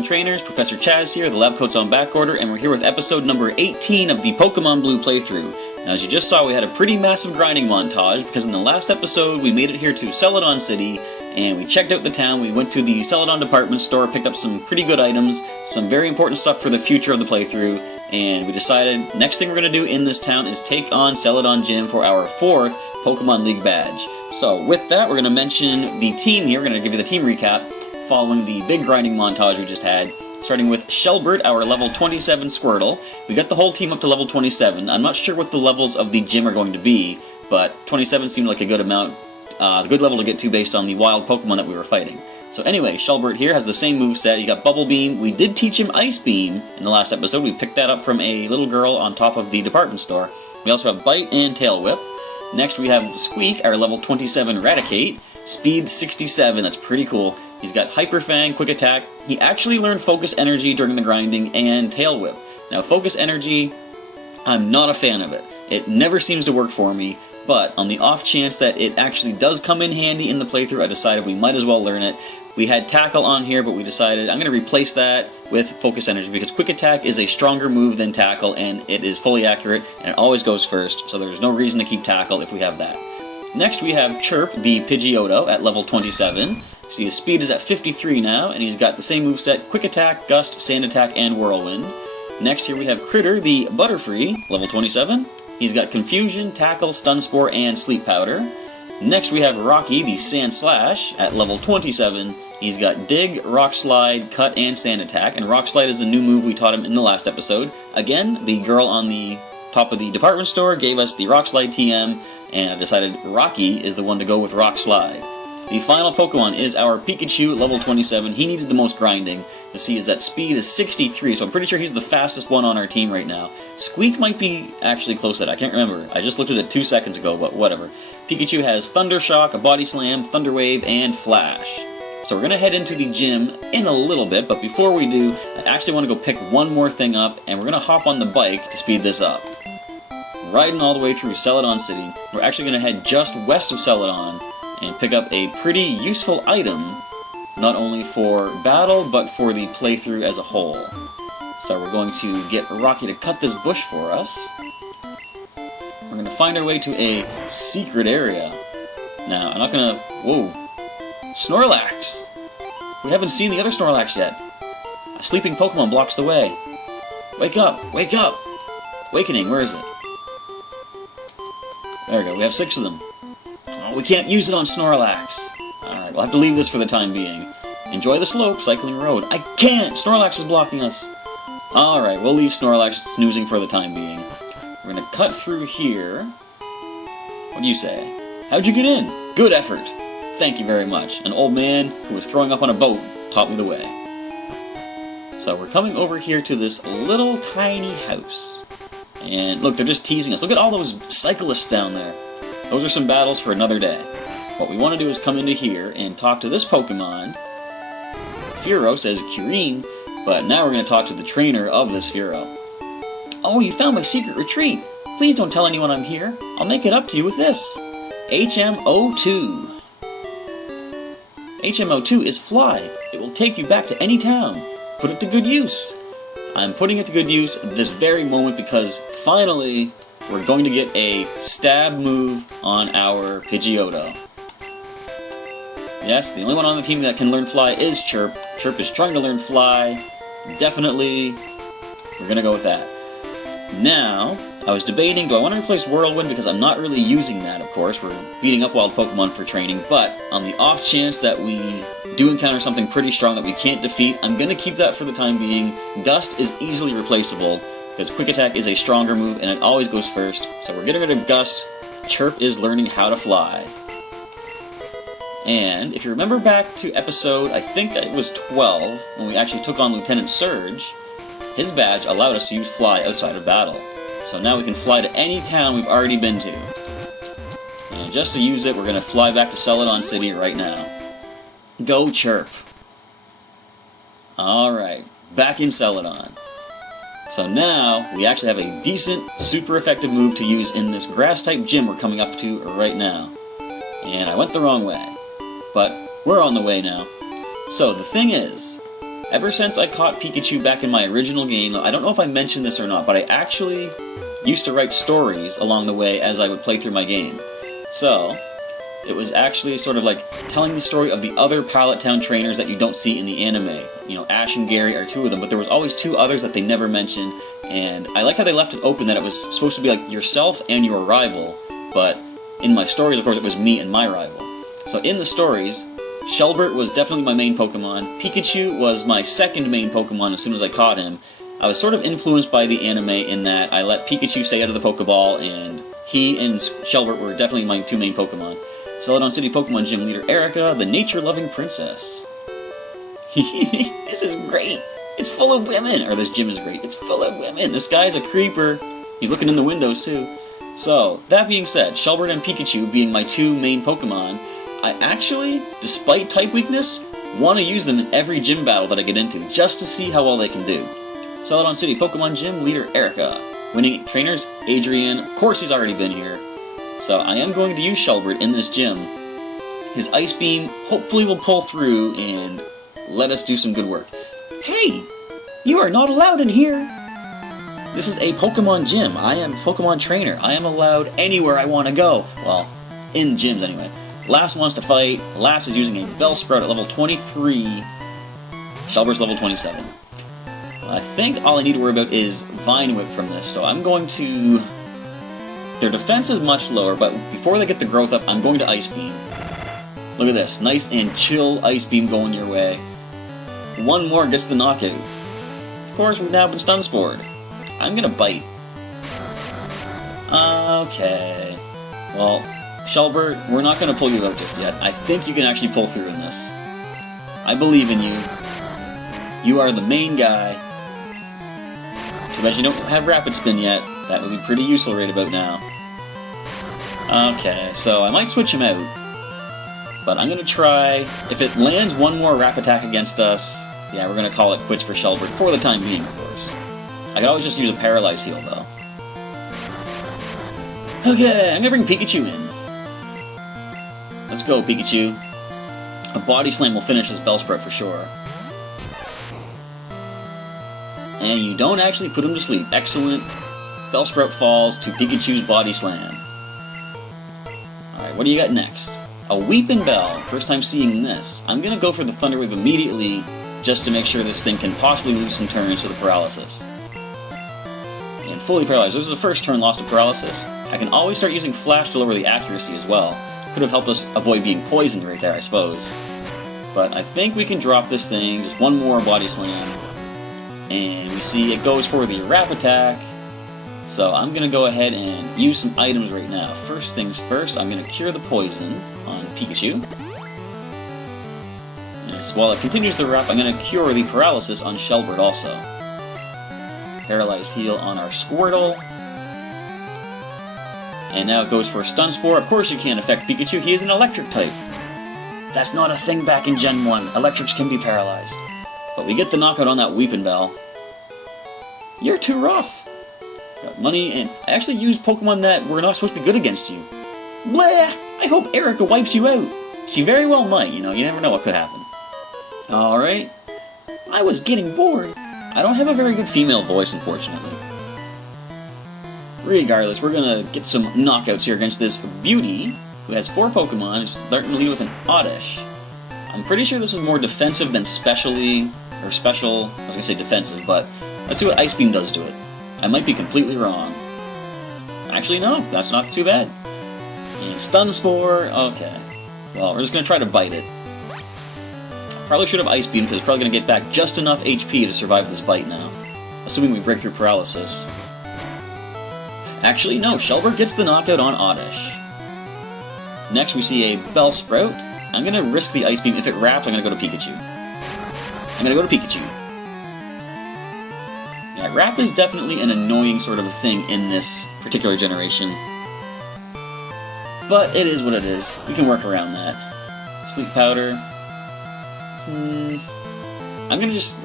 Pokemon trainers. Professor Chaz here, the lab coat's on back order, and we're here with episode number 18 of the Pokemon Blue playthrough. Now, as you just saw, we had a pretty massive grinding montage, because in the last episode we made it here to Celadon City, and we checked out the town. We went to the Celadon department store, picked up some pretty good items, some very important stuff for the future of the playthrough, and we decided next thing we're going to do in this town is take on Celadon Gym for our 4th Pokemon League badge. So with that, we're going to mention the team here. We're going to give you the team recap following the big grinding montage we just had. Starting with Shelbert, our level 27 Squirtle. We got the whole team up to level 27. I'm not sure what the levels of the gym are going to be, but 27 seemed like a good amount, a good level to get to based on the wild Pokemon that we were fighting. So anyway, Shelbert here has the same moveset. He got Bubble Beam. We did teach him Ice Beam in the last episode. We picked that up from a little girl on top of the department store. We also have Bite and Tail Whip. Next we have Squeak, our level 27 Raticate. Speed 67, that's pretty cool. He's got Hyper Fang, Quick Attack. He actually learned Focus Energy during the grinding and Tail Whip. Now Focus Energy, I'm not a fan of it. It never seems to work for me, but on the off chance that it actually does come in handy in the playthrough, I decided we might as well learn it. We had Tackle on here, but we decided I'm going to replace that with Focus Energy because Quick Attack is a stronger move than Tackle, and it is fully accurate, and it always goes first, so there's no reason to keep Tackle if we have that. Next we have Chirp, the Pidgeotto, at level 27. See, his speed is at 53 now, and he's got the same moveset, Quick Attack, Gust, Sand Attack, and Whirlwind. Next here we have Critter, the Butterfree, level 27. He's got Confusion, Tackle, Stun Spore, and Sleep Powder. Next we have Rocky, the Sand Slash, at level 27. He's got Dig, Rock Slide, Cut, and Sand Attack, and Rock Slide is a new move we taught him in the last episode. Again, the girl on the top of the department store gave us the Rock Slide TM, and I decided Rocky is the one to go with Rock Slide. The final Pokemon is our Pikachu, level 27. He needed the most grinding. You see is that speed is 63, so I'm pretty sure he's the fastest one on our team right now. Squeak might be actually close to that. I can't remember. I just looked at it 2 seconds ago, but whatever. Pikachu has Thunder Shock, a Body Slam, Thunder Wave, and Flash. So we're going to head into the gym in a little bit, but before we do, I actually want to go pick one more thing up, and we're going to hop on the bike to speed this up. Riding all the way through Celadon City, we're actually going to head just west of Celadon and pick up a pretty useful item, not only for battle, but for the playthrough as a whole. So we're going to get Rocky to cut this bush for us. We're going to find our way to a secret area. Now, I'm not going to... Whoa. Snorlax! We haven't seen the other Snorlax yet. A sleeping Pokemon blocks the way. Wake up! Wake up! Awakening, where is it? There we go, we have 6 of them. Oh, we can't use it on Snorlax. Alright, we'll have to leave this for the time being. Enjoy the slope, cycling road. I can't! Snorlax is blocking us. Alright, we'll leave Snorlax snoozing for the time being. We're gonna cut through here. What do you say? How'd you get in? Good effort. Thank you very much. An old man who was throwing up on a boat taught me the way. So we're coming over here to this little tiny house. And look, they're just teasing us. Look at all those cyclists down there. Those are some battles for another day. What we want to do is come into here and talk to this Pokemon. Furo says Curine, but now we're going to talk to the trainer of this Furo. Oh, you found my secret retreat. Please don't tell anyone I'm here. I'll make it up to you with this. HMO2. HMO2 is Fly. It will take you back to any town. Put it to good use. I'm putting it to good use this very moment because finally we're going to get a stab move on our Pidgeotto. Yes, the only one on the team that can learn Fly is Chirp. Chirp is trying to learn Fly. Definitely, we're going to go with that. Now, I was debating, do I want to replace Whirlwind because I'm not really using that, of course. We're beating up wild Pokemon for training, but on the off chance that we do encounter something pretty strong that we can't defeat, I'm going to keep that for the time being. Gust is easily replaceable because Quick Attack is a stronger move and it always goes first. So we're getting rid of Gust. Chirp is learning how to fly. And if you remember back to episode, I think it was 12, when we actually took on Lieutenant Surge, his badge allowed us to use Fly outside of battle. So now we can fly to any town we've already been to. And just to use it, we're going to fly back to Celadon City right now. Go Chirp! Alright, back in Celadon. So now, we actually have a decent, super effective move to use in this grass-type gym we're coming up to right now. And I went the wrong way. But we're on the way now. So the thing is, Ever since I caught Pikachu back in my original game, I don't know if I mentioned this or not, but I actually used to write stories along the way as I would play through my game. So, it was actually sort of like telling the story of the other Pallet Town trainers that you don't see in the anime. You know, Ash and Gary are two of them, but there was always two others that they never mentioned, and I like how they left it open that it was supposed to be like yourself and your rival, but in my stories, of course, it was me and my rival. So in the stories, Shelbert was definitely my main Pokemon. Pikachu was my second main Pokemon as soon as I caught him. I was sort of influenced by the anime in that I let Pikachu stay out of the Pokeball, and he and Shelbert were definitely my two main Pokemon. Celadon City Pokemon Gym leader Erica, the nature-loving princess. This is great! It's full of women! Or this gym is great. It's full of women! This guy's a creeper. He's looking in the windows, too. So, that being said, Shelbert and Pikachu being my two main Pokemon, I actually, despite type weakness, want to use them in every gym battle that I get into, just to see how well they can do. Celadon City Pokemon Gym leader Erica. Winning trainers, Adrian. Of course he's already been here. So I am going to use Shelbert in this gym. His Ice Beam hopefully will pull through and let us do some good work. Hey! You are not allowed in here! This is a Pokemon gym. I am Pokemon trainer. I am allowed anywhere I want to go. Well, in gyms anyway. Last wants to fight. Last is using a Bellsprout at level 23. Shelbert's level 27. I think all I need to worry about is Vine Whip from this, so I'm going to... Their defense is much lower, but before they get the growth up, I'm going to Ice Beam. Look at this. Nice and chill Ice Beam going your way. One more gets the knockout. Of course, we've now been Stun Spored. I'm gonna bite. Okay. Well, Shelbert, we're not gonna pull you out just yet. I think you can actually pull through in this. I believe in you. You are the main guy. Too bad you don't have Rapid Spin yet. That would be pretty useful right about now. Okay, so I might switch him out. But I'm gonna try... If it lands one more Rap Attack against us, yeah, we're gonna call it quits for Shelbert, for the time being, of course. I could always just use a Paralyze Heal, though. Okay, I'm gonna bring Pikachu in. Let's go, Pikachu. A Body Slam will finish this Bellsprout for sure. And you don't actually put him to sleep. Excellent. Bellsprout falls to Pikachu's Body Slam. Alright, what do you got next? A Weepin' Bell. First time seeing this. I'm gonna go for the Thunder Wave immediately, just to make sure this thing can possibly lose some turns to the Paralysis. And fully paralyzed. This is the first turn lost to Paralysis. I can always start using Flash to lower the accuracy as well. Could have helped us avoid being poisoned right there, I suppose. But I think we can drop this thing. Just one more Body Slam. And we see it goes for the Rap Attack. So I'm going to go ahead and use some items right now. First things first, I'm going to cure the poison on Pikachu. And so while it continues the Rap, I'm going to cure the Paralysis on Shelbert also. Paralyze Heal on our Squirtle. And now it goes for Stun Spore. Of course you can't affect Pikachu, he is an electric type. That's not a thing back in Gen 1. Electrics can be paralyzed. But we get the knockout on that Weepin' Bell. You're too rough. Got money, and I actually used Pokemon that were not supposed to be good against you. Blah! I hope Erica wipes you out. She very well might, you know, you never know what could happen. Alright. I was getting bored. I don't have a very good female voice, unfortunately. Regardless, we're gonna get some knockouts here against this Beauty, who has 4 Pokemon, who's starting to lead with an Oddish. I'm pretty sure this is more defensive than specially, or special, I was gonna say defensive, but let's see what Ice Beam does to it. I might be completely wrong. Actually, no, that's not too bad. And Stun Spore, okay. Well, we're just gonna try to bite it. Probably should have Ice Beam, because it's probably gonna get back just enough HP to survive this bite now. Assuming we break through Paralysis. Actually, no, Shelbert gets the knockout on Oddish. Next we see a Bellsprout. I'm gonna risk the Ice Beam. If it wraps, I'm gonna go to Pikachu. I'm gonna go to Pikachu. Yeah, Wrap is definitely an annoying sort of a thing in this particular generation. But it is what it is. We can work around that. Sleep Powder. I'm gonna just...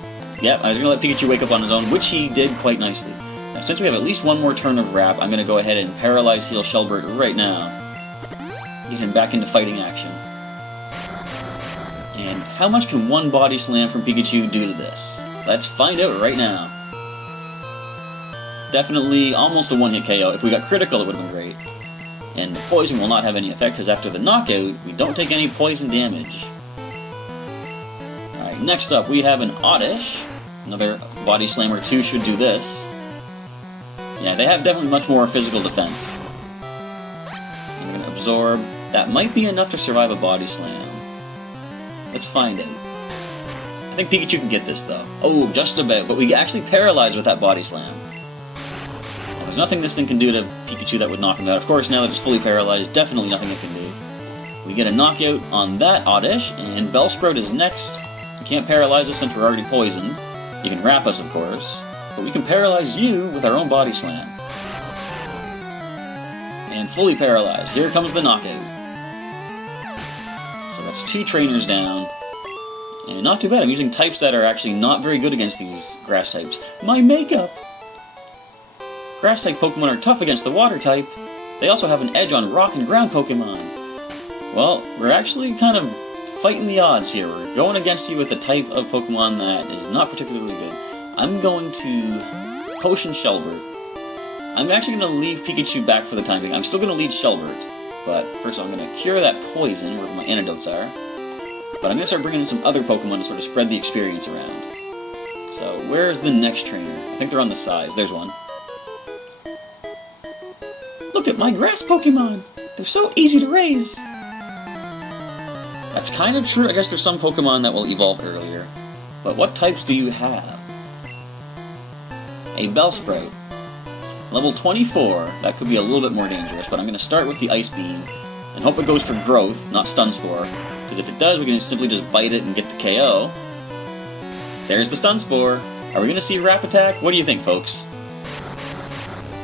Yep, I was gonna let Pikachu wake up on his own, which he did quite nicely. Now, since we have at least one more turn of Wrap, I'm gonna go ahead and Paralyze Heal Shelbert right now. Get him back into fighting action. And how much can one Body Slam from Pikachu do to this? Let's find out right now. Definitely almost a one-hit KO. If we got critical, it would have been great. And the poison will not have any effect, because after the knockout, we don't take any poison damage. Alright, next up we have an Oddish. Another Body Slam or two should do this. Yeah, they have definitely much more physical defense. I'm going to absorb. That might be enough to survive a Body Slam. Let's find out. I think Pikachu can get this, though. Oh, just about. But we actually paralyzed with that Body Slam. Well, there's nothing this thing can do to Pikachu that would knock him out. Of course, now that it's fully paralyzed, definitely nothing it can do. We get a knockout on that Oddish, and Bellsprout is next. You can't paralyze us since we're already poisoned. You can wrap us, of course. But we can paralyze you with our own Body Slam. And fully paralyzed. Here comes the knockout. So that's 2 trainers down. And not too bad. I'm using types that are actually not very good against these grass types. My makeup! Grass type Pokemon are tough against the water type. They also have an edge on rock and ground Pokemon. Well, we're actually kind of fighting the odds here. We're going against you with a type of Pokemon that is not particularly good. I'm going to Potion Shelbert. I'm actually going to leave Pikachu back for the time being. I'm still going to lead Shelbert, but first I'm going to cure that poison, where my antidotes are. But I'm going to start bringing in some other Pokemon to sort of spread the experience around. So, where's the next trainer? I think they're on the sides. There's one. Look at my grass Pokemon! They're so easy to raise! That's kind of true. I guess there's some Pokemon that will evolve earlier. But what types do you have? A Bellsprout. Level 24, that could be a little bit more dangerous, but I'm going to start with the Ice Beam, and hope it goes for growth, not Stun Spore, because if it does, we can simply just bite it and get the KO. There's the Stun Spore. Are we going to see Wrap Attack? What do you think, folks?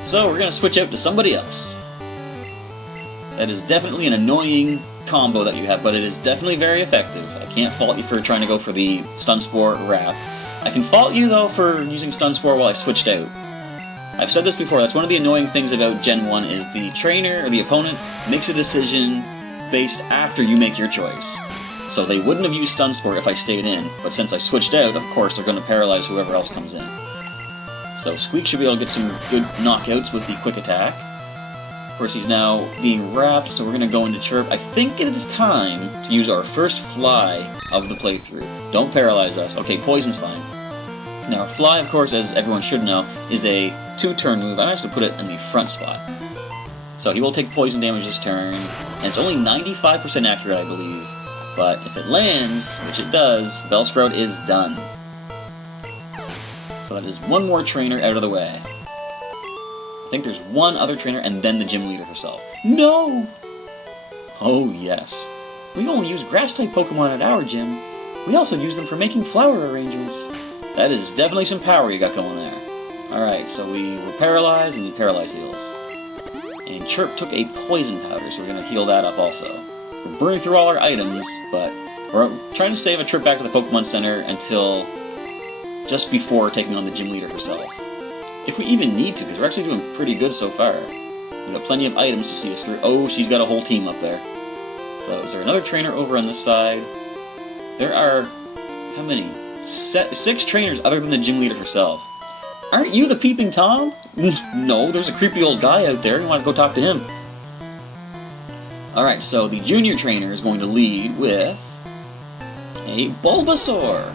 So, we're going to switch out to somebody else. That is definitely an annoying combo that you have, but it is definitely very effective. I can't fault you for trying to go for the Stun Spore Wrap. I can fault you, though, for using Stun Spore while I switched out. I've said this before, that's one of the annoying things about Gen 1 is the trainer, or the opponent, makes a decision based after you make your choice. So they wouldn't have used Stun Spore if I stayed in, but since I switched out, of course they're going to paralyze whoever else comes in. So Squeak should be able to get some good knockouts with the Quick Attack. Of course he's now being wrapped, so we're going to go into Chirp. I think it is time to use our first Fly of the playthrough. Don't paralyze us. Okay, Poison's fine. Now, Fly, of course, as everyone should know, is a 2-turn move. I'm actually going to put it in the front spot. So he will take poison damage this turn, and it's only 95% accurate, I believe. But if it lands, which it does, Bellsprout is done. So that is one more trainer out of the way. I think there's one other trainer, and then the gym leader herself. No! Oh, yes. We only use Grass-type Pokemon at our gym. We also use them for making flower arrangements. That is definitely some power you got going there. Alright, so we were paralyzed, and the Paralyze heals. And Chirp took a Poison Powder, so we're going to heal that up also. We're burning through all our items, but we're trying to save a trip back to the Pokemon Center until just before taking on the gym leader herself. If we even need to, because we're actually doing pretty good so far. We've got plenty of items to see us through. Oh, she's got a whole team up there. So, is there another trainer over on this side? There are... how many? 6 trainers other than the gym leader herself. Aren't you the Peeping Tom? No, there's a creepy old guy out there. You want to go talk to him. Alright, so the junior trainer is going to lead with a Bulbasaur.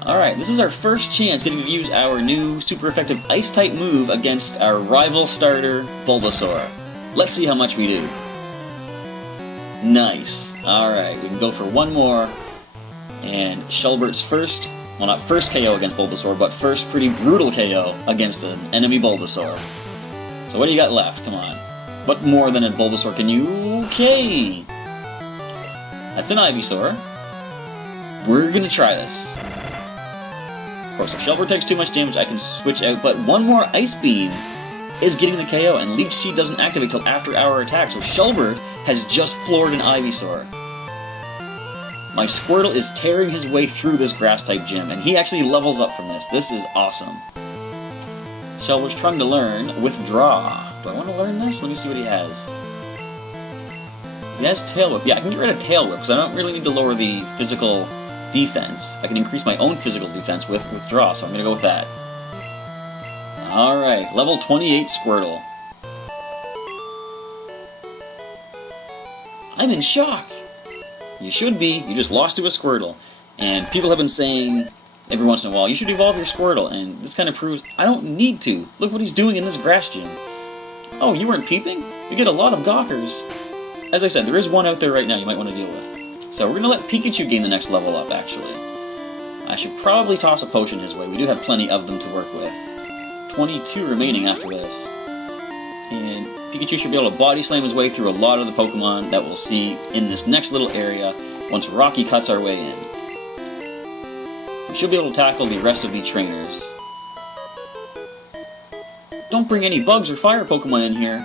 Alright, this is our first chance getting to use our new super effective Ice-type move against our rival starter, Bulbasaur. Let's see how much we do. Nice. Alright, we can go for one more. And Shelbert's first, well not first KO against Bulbasaur, but first pretty brutal KO against an enemy Bulbasaur. So what do you got left? Come on. What more than a Bulbasaur can you... Okay! That's an Ivysaur. We're gonna try this. Of course, if Shelbert takes too much damage, I can switch out, but one more Ice Beam is getting the KO, and Leech Seed doesn't activate till after our attack, so Shelbert has just floored an Ivysaur. My Squirtle is tearing his way through this Grass-type gym, and he actually levels up from this. This is awesome. Shelbert's trying to learn Withdraw. Do I want to learn this? Let me see what he has. He has Tail Whip. Yeah, I can get rid of Tail Whip, because I don't really need to lower the physical defense. I can increase my own physical defense with Withdraw, so I'm going to go with that. Alright, level 28 Squirtle. I'm in shock! You should be. You just lost to a Squirtle. And people have been saying every once in a while, you should evolve your Squirtle, and this kind of proves I don't need to. Look what he's doing in this grass gym. Oh, you weren't peeping? You get a lot of gawkers. As I said, there is one out there right now you might want to deal with. So we're going to let Pikachu gain the next level up, actually. I should probably toss a potion his way. We do have plenty of them to work with. 22 remaining after this. And Pikachu should be able to body slam his way through a lot of the Pokemon that we'll see in this next little area once Rocky cuts our way in. We should be able to tackle the rest of the trainers. Don't bring any bugs or fire Pokemon in here.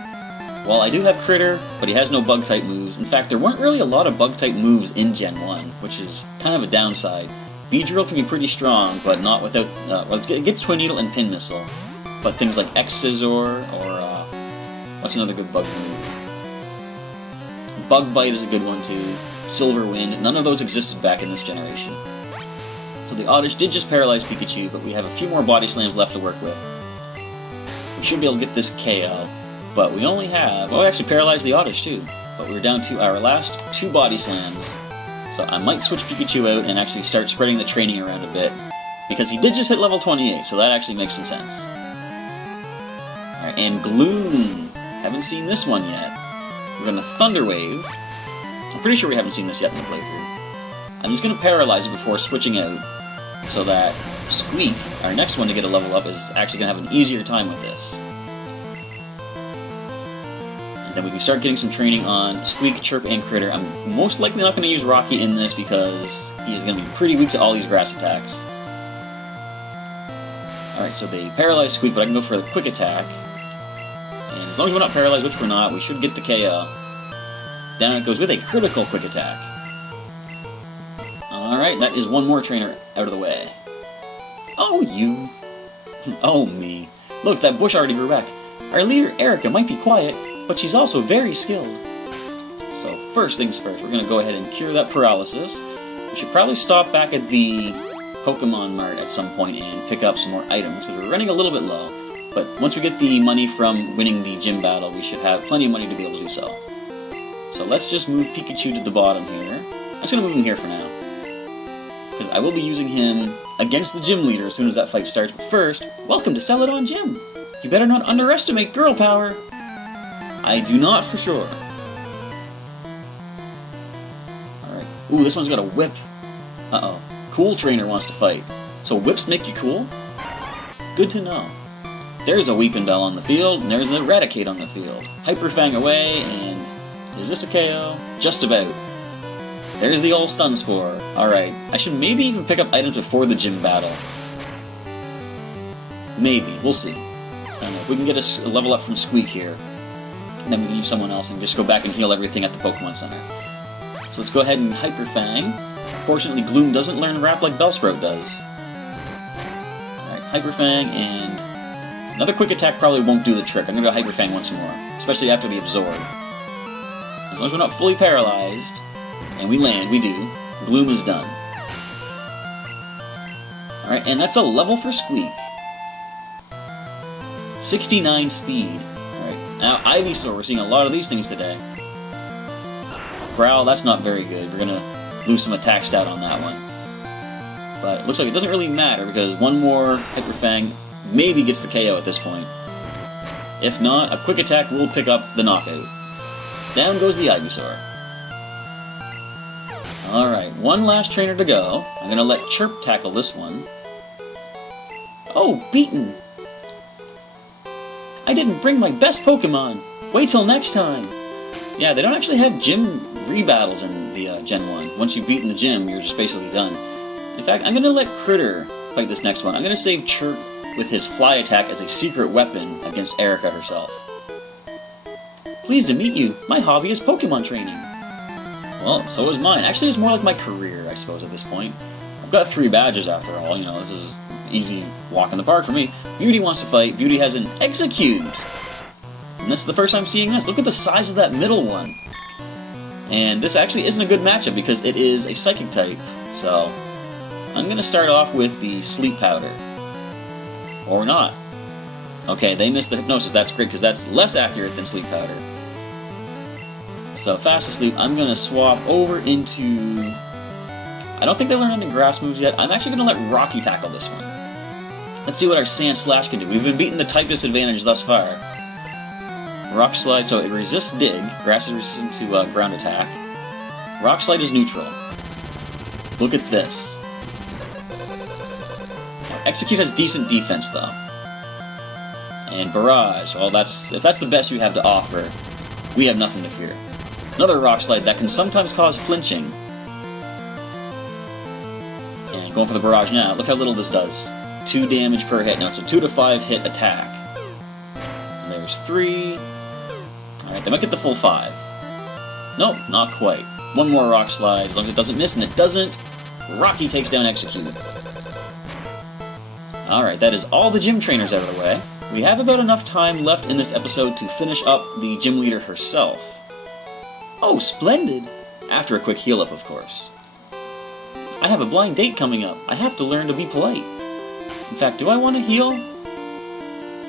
Well, I do have Critter, but he has no Bug-type moves. In fact, there weren't really a lot of Bug-type moves in Gen 1, which is kind of a downside. Beedrill can be pretty strong, but not without... well, it gets Twin Needle and Pin Missile. But things like X-Scissor, or... what's another good bug move? Bug Bite is a good one, too. Silver Wind. None of those existed back in this generation. So the Oddish did just paralyze Pikachu, but we have a few more Body Slams left to work with. We should be able to get this KO. But we only have... oh, actually paralyzed the Oddish, too. But we're down to our last 2 Body Slams. So I might switch Pikachu out and actually start spreading the training around a bit. Because he did just hit level 28, so that actually makes some sense. Alright, and Gloom. Haven't seen this one yet. We're going to Thunder Wave. I'm pretty sure we haven't seen this yet in the playthrough. I'm just going to paralyze it before switching out, so that Squeak, our next one to get a level up, is actually going to have an easier time with this. And then we can start getting some training on Squeak, Chirp, and Critter. I'm most likely not going to use Rocky in this because he is going to be pretty weak to all these grass attacks. Alright, so they paralyze Squeak, but I can go for a quick attack. And as long as we're not paralyzed, which we're not, we should get the KO. Down it goes with a critical quick attack. Alright, that is one more trainer out of the way. Oh, you. Oh, me. Look, that bush already grew back. Our leader, Erica, might be quiet, but she's also very skilled. So, first things first, we're going to go ahead and cure that paralysis. We should probably stop back at the Pokemon Mart at some point and pick up some more items, because we're running a little bit low. But once we get the money from winning the gym battle, we should have plenty of money to be able to do so. So let's just move Pikachu to the bottom here. I'm just going to move him here for now, because I will be using him against the gym leader as soon as that fight starts. But first, welcome to Celadon Gym! You better not underestimate girl power! I do not for sure. Alright. Ooh, this one's got a whip. Uh-oh. Cool Trainer wants to fight. So whips make you cool? Good to know. There's a Weepinbell on the field, and there's a Raticate on the field. Hyper Fang away, and... is this a KO? Just about. There's the old Stun Spore. Alright, I should maybe even pick up items before the gym battle. Maybe, we'll see. I don't know, if we can get a level up from Squeak here, then we can use someone else and just go back and heal everything at the Pokemon Center. So let's go ahead and Hyper Fang. Fortunately, Gloom doesn't learn Wrap like Bellsprout does. Alright, Hyper Fang, and... another quick attack probably won't do the trick. I'm going to go Hyper Fang once more, especially after the Absorb. As long as we're not fully paralyzed, and we land, we do, Gloom is done. Alright, and that's a level for Squeak. 69 speed. Alright, now Ivysaur, we're seeing a lot of these things today. Growl, that's not very good. We're going to lose some attack stat on that one. But it looks like it doesn't really matter, because one more Hyper Fang maybe gets the KO at this point. If not, a quick attack will pick up the knockout. Down goes the Ivysaur. Alright, one last trainer to go. I'm going to let Chirp tackle this one. Oh, beaten! I didn't bring my best Pokemon! Wait till next time! Yeah, they don't actually have gym rebattles in the Gen 1. Once you've beaten the gym, you're just basically done. In fact, I'm going to let Critter fight this next one. I'm going to save Chirp with his fly attack as a secret weapon against Erica herself. Pleased to meet you. My hobby is Pokemon training. Well, so is mine. Actually, it's more like my career, I suppose, at this point. I've got 3 badges after all. You know, this is easy walk in the park for me. Beauty wants to fight. Beauty has an Execute. And this is the first time seeing this. Look at the size of that middle one. And this actually isn't a good matchup because it is a Psychic type. So, I'm going to start off with the Sleep Powder. Or not. Okay, they missed the Hypnosis. That's great because that's less accurate than Sleep Powder. So, Fast Asleep, I'm going to swap over into... I don't think they learned any grass moves yet. I'm actually going to let Rocky tackle this one. Let's see what our Sand Slash can do. We've been beating the type disadvantage thus far. Rock Slide, so it resists Dig. Grass is resistant to ground attack. Rock Slide is neutral. Look at this. Execute has decent defense, though. And Barrage, well, if that's the best you have to offer, we have nothing to fear. Another Rock Slide that can sometimes cause flinching. And going for the Barrage now. Look how little this does. 2 damage per hit. Now it's a 2 to 5 hit attack. And there's 3. Alright, they might get the full 5. Nope, not quite. One more Rock Slide, as long as it doesn't miss, and it doesn't. Rocky takes down Execute. Alright, that is all the gym trainers out of the way. We have about enough time left in this episode to finish up the gym leader herself. Oh, splendid! After a quick heal up, of course. I have a blind date coming up. I have to learn to be polite. In fact, do I want to heal?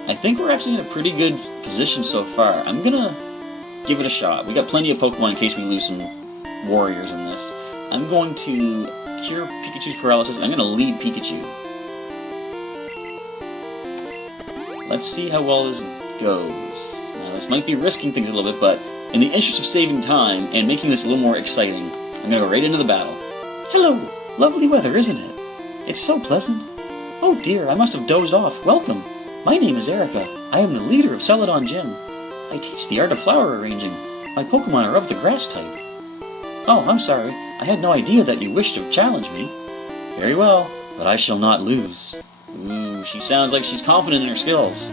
I think we're actually in a pretty good position so far. I'm gonna give it a shot. We got plenty of Pokemon in case we lose some warriors in this. I'm going to cure Pikachu's paralysis. I'm gonna lead Pikachu. Let's see how well this goes. Now, this might be risking things a little bit, but in the interest of saving time and making this a little more exciting, I'm gonna go right into the battle. Hello! Lovely weather, isn't it? It's so pleasant. Oh dear, I must have dozed off. Welcome. My name is Erica. I am the leader of Celadon Gym. I teach the art of flower arranging. My Pokemon are of the grass type. Oh, I'm sorry. I had no idea that you wished to challenge me. Very well, but I shall not lose. Ooh, she sounds like she's confident in her skills.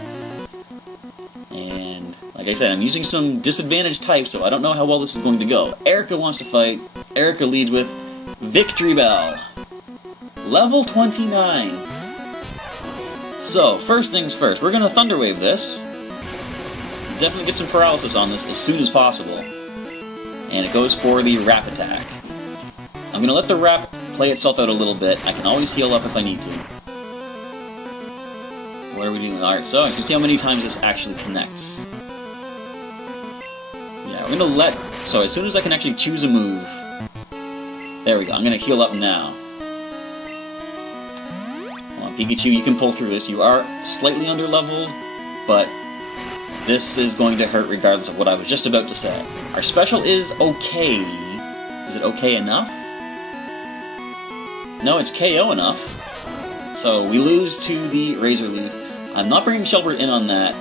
And, like I said, I'm using some disadvantaged types, so I don't know how well this is going to go. Erica wants to fight. Erica leads with Victory Bell. Level 29. So, first things first, we're going to Thunder Wave this. Definitely get some paralysis on this as soon as possible. And it goes for the Wrap attack. I'm going to let the Wrap play itself out a little bit. I can always heal up if I need to. What are we doing? Alright, so you can see how many times this actually connects. Yeah, we're going to let... So, as soon as I can actually choose a move... There we go, I'm going to heal up now. Come on, Pikachu, you can pull through this. You are slightly under-leveled, but this is going to hurt regardless of what I was just about to say. Our special is okay. Is it okay enough? No, it's KO enough. So we lose to the Razor Leaf. I'm not bringing Shelbert in on that.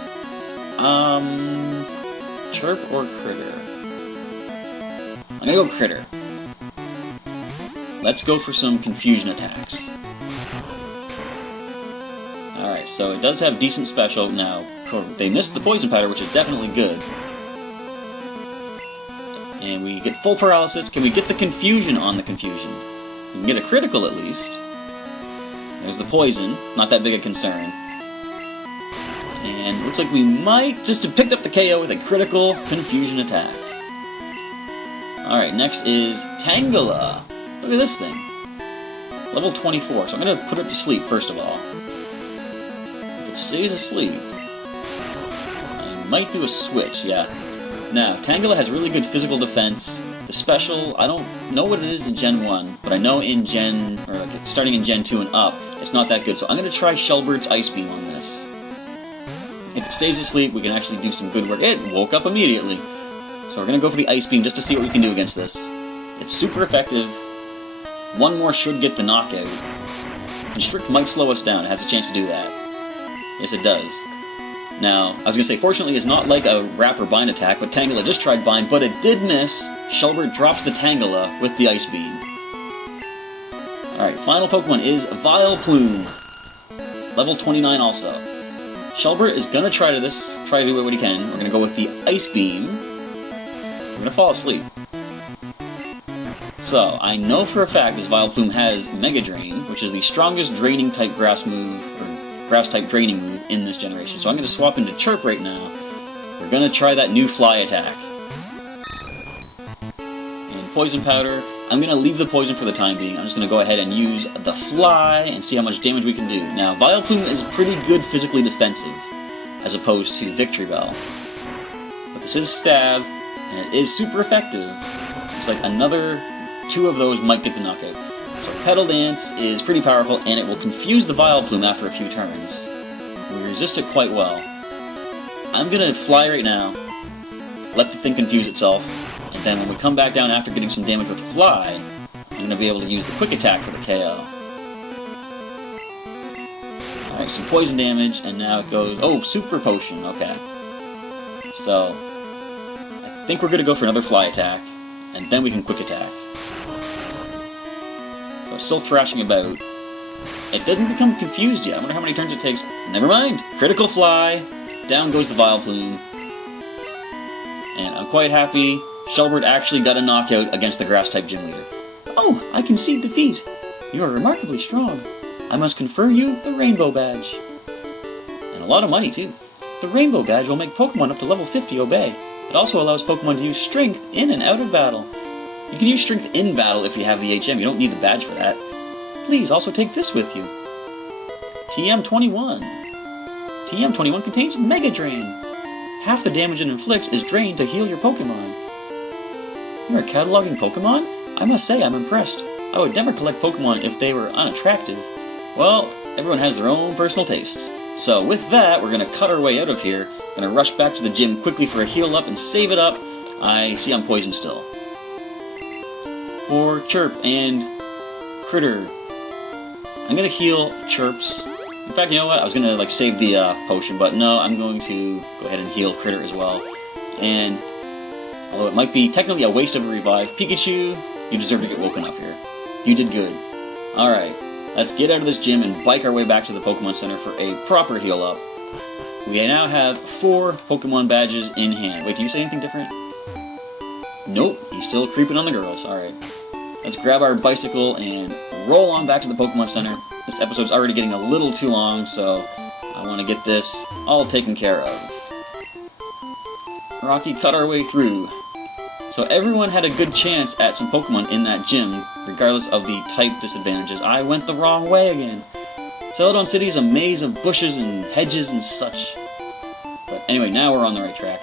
Chirp or Critter? I'm gonna go Critter. Let's go for some confusion attacks. Alright, so it does have decent special. Now, they missed the Poison Powder, which is definitely good. And we get full paralysis. Can we get the confusion on the confusion? We can get a critical at least. There's the poison. Not that big a concern. And looks like we might just have picked up the KO with a critical confusion attack. Alright, next is Tangela. Look at this thing. Level 24, so I'm going to put it to sleep first of all. If it stays asleep, I might do a switch, yeah. Now, Tangela has really good physical defense. The special, I don't know what it is in Gen 1, but I know in starting in Gen 2 and up, it's not that good. So I'm going to try Shelbert's Ice Beam on this. If it stays asleep, we can actually do some good work. It woke up immediately. So we're going to go for the Ice Beam just to see what we can do against this. It's super effective. One more should get the knockout. Constrict might slow us down. It has a chance to do that. Yes, it does. Now, I was going to say, fortunately, it's not like a Wrap or Bind attack, but Tangela just tried Bind, but it did miss. Shelbert drops the Tangela with the Ice Beam. Alright, final Pokemon is Vileplume. Level 29 also. Shelbert is going to try to do what he can. We're going to go with the Ice Beam. We're going to fall asleep. So, I know for a fact this Vileplume has Mega Drain, which is the strongest draining type grass move, or grass type draining move in this generation. So I'm going to swap into Chirp right now. We're going to try that new Fly attack. poison powder. I'm going to leave the poison for the time being. I'm just going to go ahead and use the fly and see how much damage we can do. Now, Vileplume is pretty good physically defensive, as opposed to Victory Bell. But this is Stab, and it is super effective. It's like another 2 of those might get the knockout. So Petal Dance is pretty powerful, and it will confuse the Vileplume after a few turns. We resist it quite well. I'm going to fly right now, let the thing confuse itself, and then when we come back down after getting some damage with Fly, I'm going to be able to use the Quick Attack for the KO. Alright, some poison damage, and now it goes... Oh, Super Potion, okay. So, I think we're going to go for another Fly Attack, and then we can Quick Attack. So, still thrashing about. It doesn't become confused yet. I wonder how many turns it takes. Never mind! Critical Fly, down goes the Vileplume. And I'm quite happy. Shelbert actually got a knockout against the Grass-type Gym Leader. Oh, I concede defeat. You are remarkably strong. I must confer you the Rainbow Badge. And a lot of money, too. The Rainbow Badge will make Pokemon up to level 50 obey. It also allows Pokemon to use Strength in and out of battle. You can use Strength in battle if you have the HM. You don't need the badge for that. Please also take this with you. TM21. TM21 contains Mega Drain. Half the damage it inflicts is drained to heal your Pokemon. You are cataloging Pokemon? I must say I'm impressed. I would never collect Pokemon if they were unattractive. Well, everyone has their own personal tastes. So with that, we're going to cut our way out of here. Going to rush back to the gym quickly for a heal up and save it up. I see I'm poisoned still. For Chirp and Critter. I'm going to heal Chirps. In fact, you know what? I was going to save the potion, but no, I'm going to go ahead and heal Critter as well. And although it might be technically a waste of a revive, Pikachu, you deserve to get woken up here. You did good. Alright, let's get out of this gym and bike our way back to the Pokemon Center for a proper heal up. We now have 4 Pokemon badges in hand. Wait, do you say anything different? Nope, he's still creeping on the girls. Alright. Let's grab our bicycle and roll on back to the Pokemon Center. This episode's already getting a little too long, so I want to get this all taken care of. Rocky cut our way through. So everyone had a good chance at some Pokemon in that gym, regardless of the type disadvantages. I went the wrong way again. Celadon City is a maze of bushes and hedges and such. But anyway, now we're on the right track.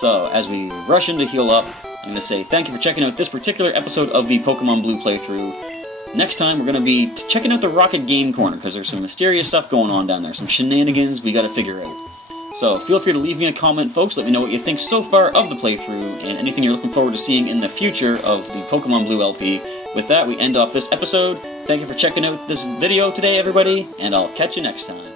So, as we rush in to heal up, I'm going to say thank you for checking out this particular episode of the Pokemon Blue playthrough. Next time, we're going to be checking out the Rocket Game Corner, because there's some mysterious stuff going on down there, some shenanigans we got to figure out. So feel free to leave me a comment, folks. Let me know what you think so far of the playthrough, and anything you're looking forward to seeing in the future of the Pokemon Blue LP. With that, we end off this episode. Thank you for checking out this video today, everybody, and I'll catch you next time.